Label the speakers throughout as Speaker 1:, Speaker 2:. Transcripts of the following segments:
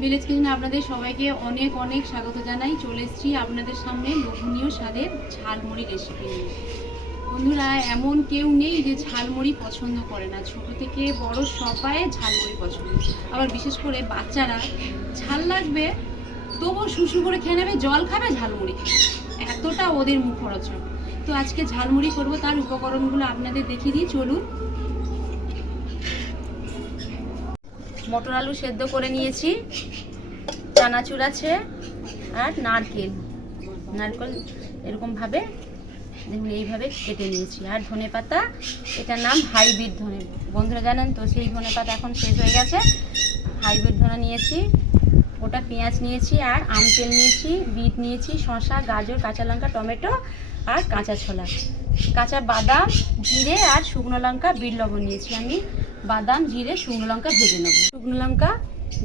Speaker 1: Village কিচেনে আপনাদের সবাইকে অনেক অনেক স্বাগত জানাই। চলে এসেছি আপনাদের সামনে লোভনীয় স্বাদের ঝালমুড়ি রেসিপি নিয়ে। বন্ধুরা, এমন কেউ নেই যে ঝালমুড়ি পছন্দ করে না। ছোট থেকে বড় সবাই ঝালমুড়ি পছন্দ আবার বিশেষ করে বাচ্চারা ঝাল লাগবে, তবুও শুশু করে খেয়ে নেবে, জল খাবে, ঝালমুড়ি এতটা ওদের মুখরচন তো আজকে ঝালমুড়ি করব, তার উপকরণগুলো আপনাদের দেখিয়ে দিই। চলুন মটর আলু সেদ্ধ করে নিয়েছি। চানাচুর আছে আর নারকেল। নারকেল এরকমভাবে দেখুন এইভাবে কেটে নিয়েছি। আর ধনে পাতা, এটার নাম হাইব্রিড ধনে। বন্ধুরা জানেন তো সেই ধনে পাতা এখন শেষ হয়ে গেছে। হাইব্রিড ধনে নিয়েছি, ওটা পেঁয়াজ নিয়েছি আর আম তেল নিয়েছি, বিট নিয়েছি শশা গাজর, কাঁচা লঙ্কা, টমেটো আর কাঁচা ছোলা। কাঁচা বাদাম, জিরে আর শুকনো লঙ্কা, বিট লবণ নিয়েছি আমি। বাদাম, জিরে, শুকনো লঙ্কা ভেজে নেব। শুকনো লঙ্কা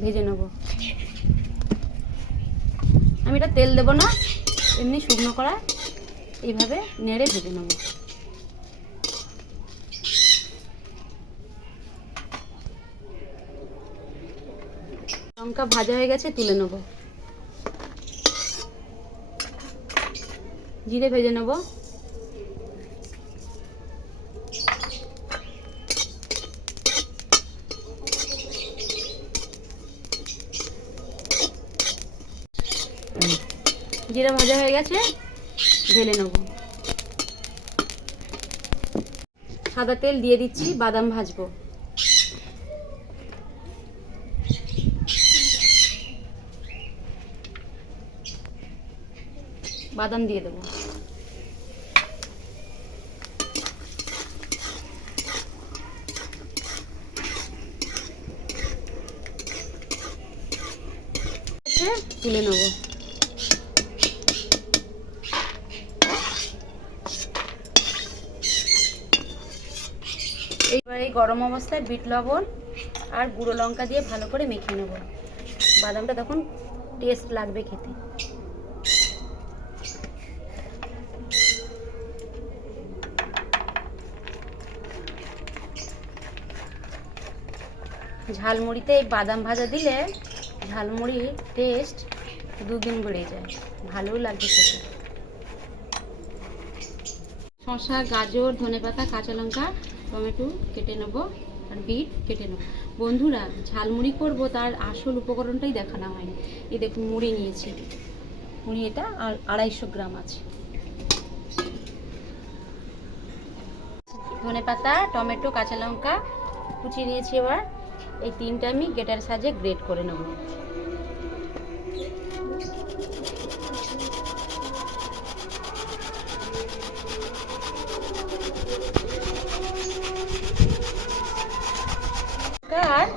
Speaker 1: ভেজে নেব। আমি এটা তেল দেবো না, এমনি শুকনো করা, এইভাবে নেড়ে ভেজে নেব। লঙ্কা ভাজা হয়ে গেছে, তুলে নেব। জিরে ভেজে নেব। জিরে ভাজা হয়ে গেছে, ঢেলে নেব। সাদা তেল দিয়ে দিচ্ছি, বাদাম ভাজবো। বাদাম দিয়ে দেবো। তুলে নেব। এইবার এই গরম অবস্থায় বিট লবণ আর গুঁড়ো লঙ্কা দিয়ে ভালো করে মেখে নেব। বাদামটা তখন টেস্ট লাগবে খেতে। ঝালমুড়িতে এই বাদাম ভাজা দিলে ঝালমুড়ির টেস্ট দুদিন বেড়ে যায়। ভালোও লাগবে খেতে। শশা গাজর, ধনেপাতা, কাঁচা লঙ্কা টমেটো কেটে নেব আর বিট কেটে নেব। বন্ধুরা, ঝালমুড়ি করব, তার আসল উপকরণটাই দেখানো হয়নি। এই দেখুন, মুড়ি নিয়েছি। মুড়ি এটা আর আড়াইশো গ্রাম আছে। ধনেপাতা টমেটো, কাঁচা লঙ্কা কুচি নিয়েছি এবার। এই তিনটা আমি গেটার সাজে গ্রেট করে নেব। আর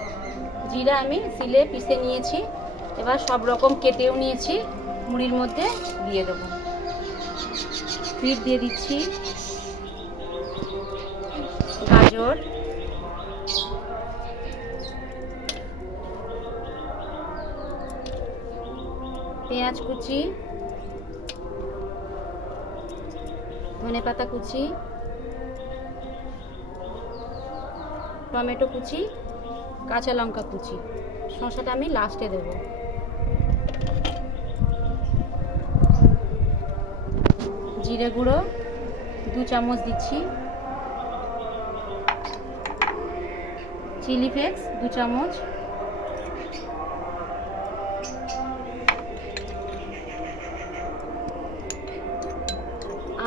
Speaker 1: জিরা আমি সিলে পিষে নিয়েছি। এবার সব রকম কেটেও নিয়েছি। মুড়ির মধ্যে দিয়ে দেবো। বিট দিয়ে দিচ্ছি। গাজর। পেঁয়াজ কুচি। ধনে পাতা কুচি। টমেটো কুচি, কাঁচা লঙ্কা কুচি। শসাটা আমি লাস্টে দেব। জিরে গুঁড়ো, দু চামচ দিচ্ছি। চিলি ফ্লেক্স, দু চামচ।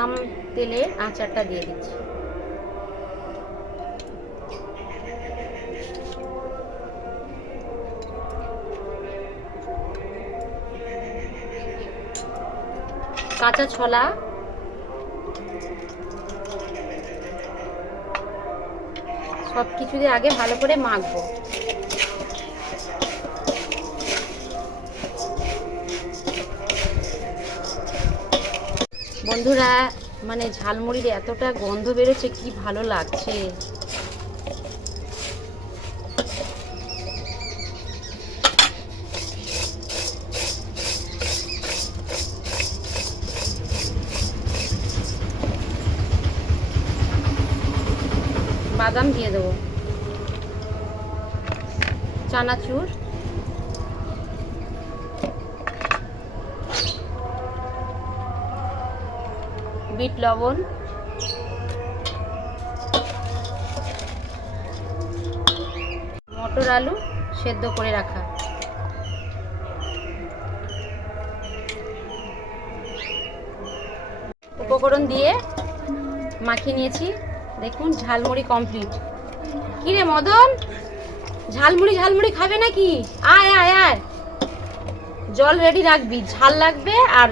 Speaker 1: আম তেলের আচারটা দিয়ে দিচ্ছি। কাঁচা ছোলা। সব কিছু দিয়ে আগে ভালো করে মাখবো। বন্ধুরা মানে ঝালমুড়ির এতটা গন্ধ বেরোচ্ছে, কি ভালো লাগছে। বাদাম দিয়ে দেবো। চানাচুর। বিট লবণ। মটর আলু সেদ্ধ করে রাখা। উপকরণ দিয়ে মাখিয়ে নিয়েছি। দেখুন, ঝালমুড়ি কমপ্লিট কি রে মদন? ঝালমুড়ি ঝালমুড়ি খাবে নাকি? আয় আয় আয়। জল রেডি রাখবি, ঝাল লাগবে আর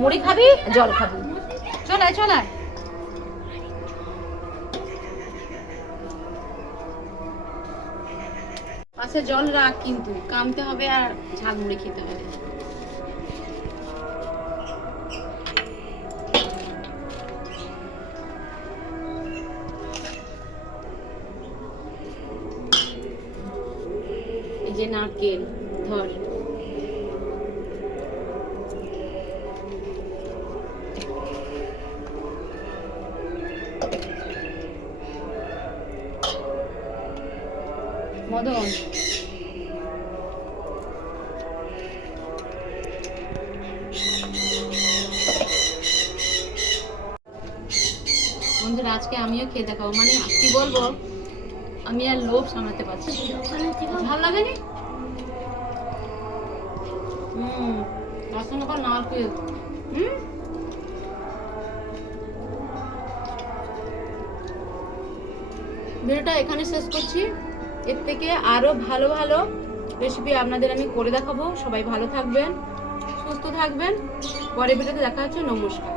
Speaker 1: মুড়ি খাবি, জল খাবি। চল, আয় চল, আয়। পাশে জল রাখ কিন্তু, কামতে হবে আর ঝালমুড়ি খেতে হবে। নারকেল ধর। মদন। বন্ধুরা আজকে আমিও খেয়ে দেখাবো। মানে কি বলব? আমি আর লোভ সামলাতে পারছি ভালো লাগেনি? আবার নারকেল। হুম? ভিডিওটা এখানে শেষ করছি। এর থেকে আরও ভালো ভালো রেসিপি আপনাদের আমি করে দেখাবো। সবাই ভালো থাকবেন, সুস্থ থাকবেন। পরের ভিডিওতে দেখা হচ্ছে। নমস্কার।